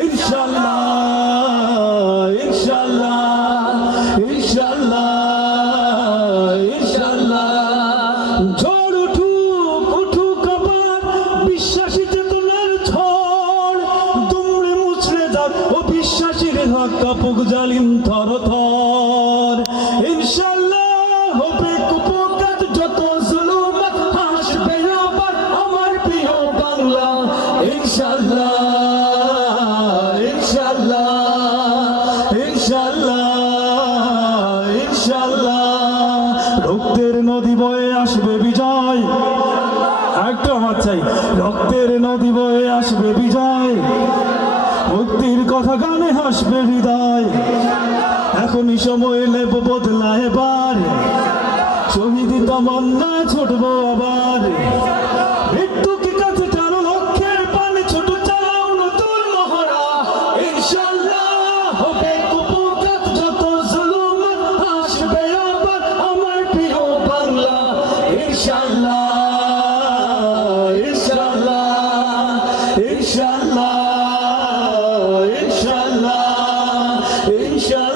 ইনশাআল্লাহ ইনশাআল্লাহ ইনশাআল্লাহ ইনশাআল্লাহ ঝড় উঠুক উঠুক আবার বিশ্বাসী চেতনার ঝড় দুমড়ে মুচড়ে যাক অবিশ্বাসীর হাত কাপুক জালিম থর থর ইনশাআল্লাহ হবে কুপকাত যত জুলুমাত হাসবে আবার আমার প্রিয় বাংলা ইনশাআল্লাহ ইনশাআল্লাহ ইনশাআল্লাহ রক্তের নদী বয়ে আসবে বিজয় একটা হাত চাই রক্তের নদী বয়ে আসবে বিজয় মুক্তির কথা গানে হাসবে হৃদয় এখনই সময় নেব বদলা এবার শহীদি তামান্না ছুটবো আবার মৃত্যুকে কাছে টানো লক্ষ্যের পানে ছোট চালাও নতুন মহড়া ইনশাআল্লাহ হবে কুপকাত যত জুলুমাত আসবে আবার আমার প্রিয় বাংলা ইনশাআল্লাহ ইনশাআল্লাহ ইনশাআল্লাহ ইনশাআল্লাহ ইনশাআল্লাহ